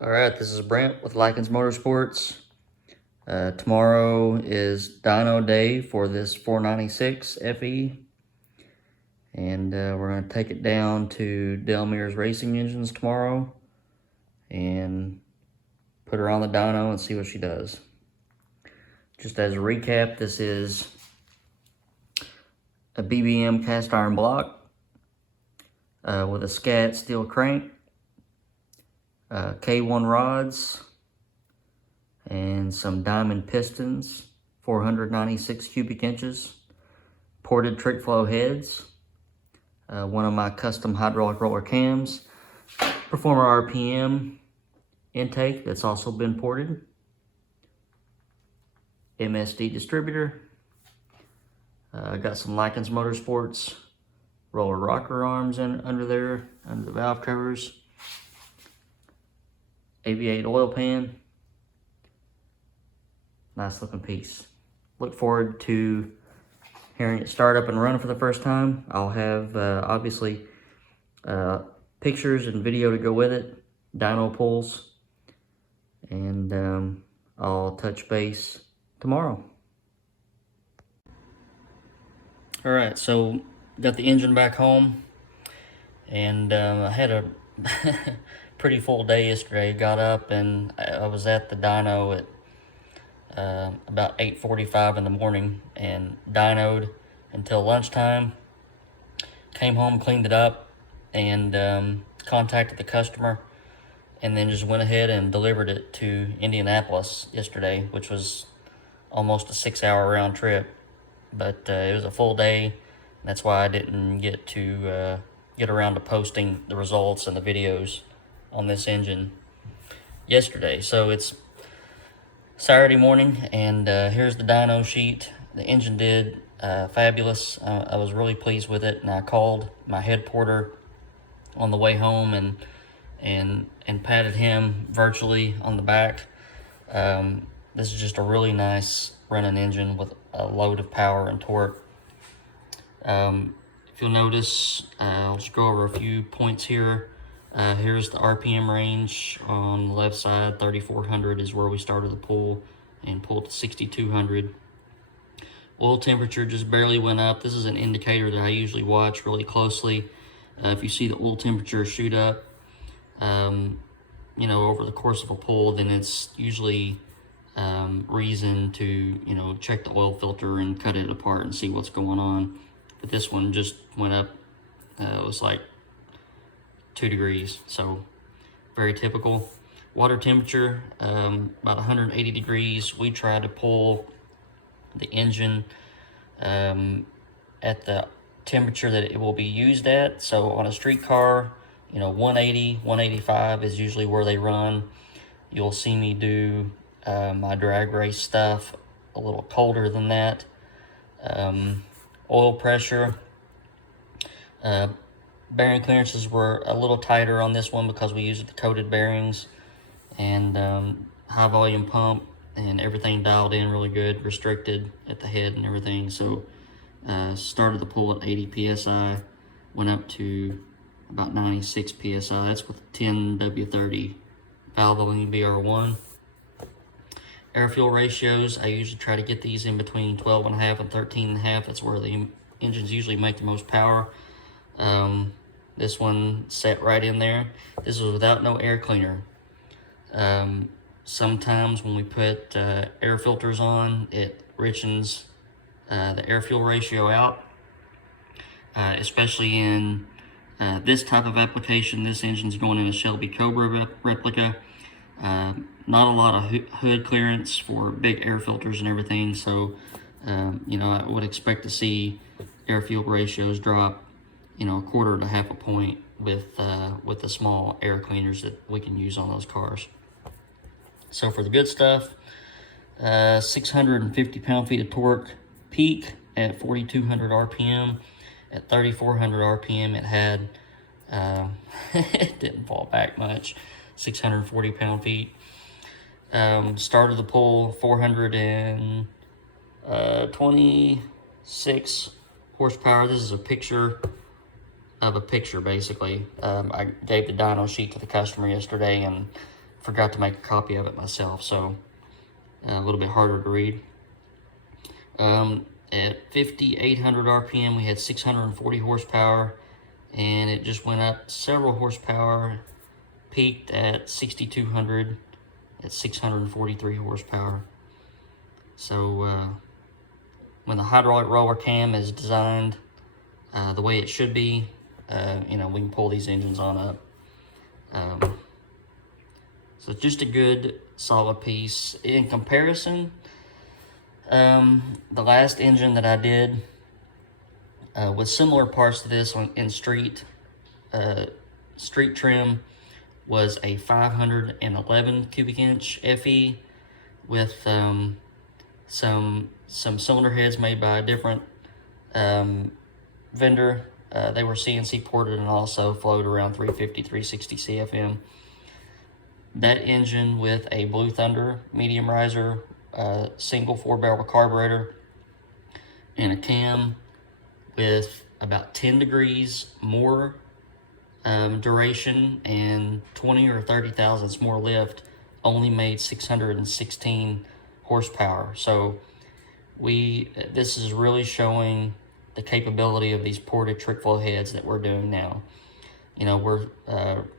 All right, this is Brent with Lykins Motorsports. Tomorrow is dyno day for this 496 FE, and we're going to take it down to Delmire's Racing Engines tomorrow and put her on the dyno and see what she does. Just as a recap, this is a BBM cast iron block with a scat steel crank, K1 rods, and some diamond pistons, 496 cubic inches, ported trick flow heads, one of my custom hydraulic roller cams, Performer RPM intake that's also been ported, MSD distributor, got some Lykins Motorsports roller rocker arms under there, under the valve covers, AV8 oil pan. Nice looking piece. Look forward to hearing it start up and running for the first time. I'll have obviously pictures and video to go with it, dyno pulls, and I'll touch base tomorrow. All right, so got the engine back home, and I had a pretty full day yesterday. Got up and I was at the dyno at about 8:45 in the morning and dynoed until lunchtime. Came home, cleaned it up, and contacted the customer, and then just went ahead and delivered it to Indianapolis yesterday, which was almost a 6-hour round trip. But it was a full day. That's why I didn't get to get around to posting the results and the videos on this engine yesterday. So it's Saturday morning, and here's the dyno sheet. The engine did fabulous. I was really pleased with it, and I called my head porter on the way home and patted him virtually on the back. This is just a really nice running engine with a load of power and torque. If you'll notice, I'll just go over a few points here. Here's the RPM range on the left side. 3,400 is where we started the pull and pulled to 6,200. Oil temperature just barely went up. This is an indicator that I usually watch really closely. If you see the oil temperature shoot up, over the course of a pull, then it's usually reason to, check the oil filter and cut it apart and see what's going on. But this one just went up. It was like 2 degrees, so very typical. Water temperature, about 180 degrees. We try to pull the engine at the temperature that it will be used at. So on a street car, 180, 185 is usually where they run. You'll see me do my drag race stuff a little colder than that. Oil pressure, bearing clearances were a little tighter on this one because we used the coated bearings, and high volume pump and everything dialed in really good, restricted at the head and everything. So started the pull at 80 psi, went up to about 96 psi. That's with 10 W30 valvoline VR1. Air fuel ratios, I usually try to get these in between 12.5 and 13.5. That's where the engines usually make the most power. This one sat right in there. This was without no air cleaner. Sometimes when we put air filters on, it richens the air fuel ratio out, especially in this type of application. This engine's going in a Shelby Cobra replica. Not a lot of hood clearance for big air filters and everything, so I would expect to see air fuel ratios drop, a quarter to half a point with the small air cleaners that we can use on those cars. So for the good stuff, 650 pound-feet of torque peak at 4,200 RPM. At 3,400 RPM, it had it didn't fall back much. 640 pound-feet. Started the pull 426 horsepower. This is a picture of a picture, basically. I gave the dyno sheet to the customer yesterday, and forgot to make a copy of it myself, so a little bit harder to read. At 5,800 RPM, we had 640 horsepower, and it just went up several horsepower, peaked at 6,200 at 643 horsepower. So when the hydraulic roller cam is designed the way it should be, you know, we can pull these engines on up. So it's just a good, solid piece. In comparison, the last engine that I did with similar parts to this in street trim was a 511 cubic inch FE with some cylinder heads made by a different vendor. They were CNC ported and also flowed around 350, 360 CFM. That engine with a Blue Thunder medium riser, single 4-barrel carburetor, and a cam with about 10 degrees more duration and 20 or 30 thousandths more lift, only made 616 horsepower. So this is really showing the capability of these ported trick flow heads that we're doing now. You know, we're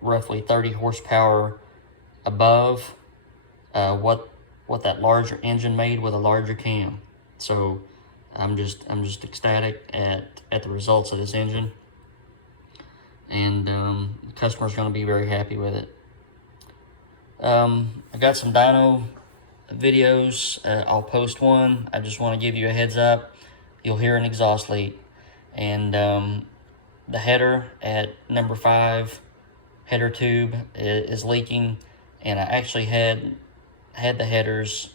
roughly 30 horsepower above what that larger engine made with a larger cam. So I'm just ecstatic at the results of this engine, and the customer's going to be very happy with it. I got some dyno videos. I'll post one. I just want to give you a heads up. You'll hear an exhaust leak, and the header at number 5 header tube is leaking, and I actually had the headers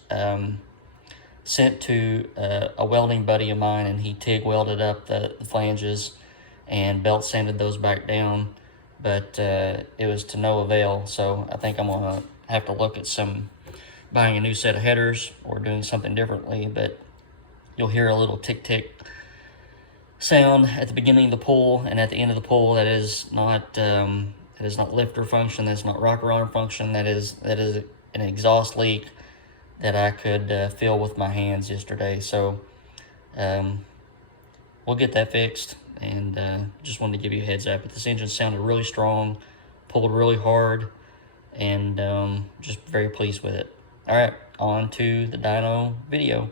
sent to a welding buddy of mine, and he TIG welded up the flanges and belt sanded those back down, but it was to no avail. So I think I'm gonna have to look at buying a new set of headers or doing something differently. But you'll hear a little tick tick sound at the beginning of the pull and at the end of the pull. That is not lifter function. That's not rocker arm function. That is an exhaust leak that I could feel with my hands yesterday. So we'll get that fixed, and just wanted to give you a heads up. But this engine sounded really strong, pulled really hard, and just very pleased with it. All right, on to the dyno video.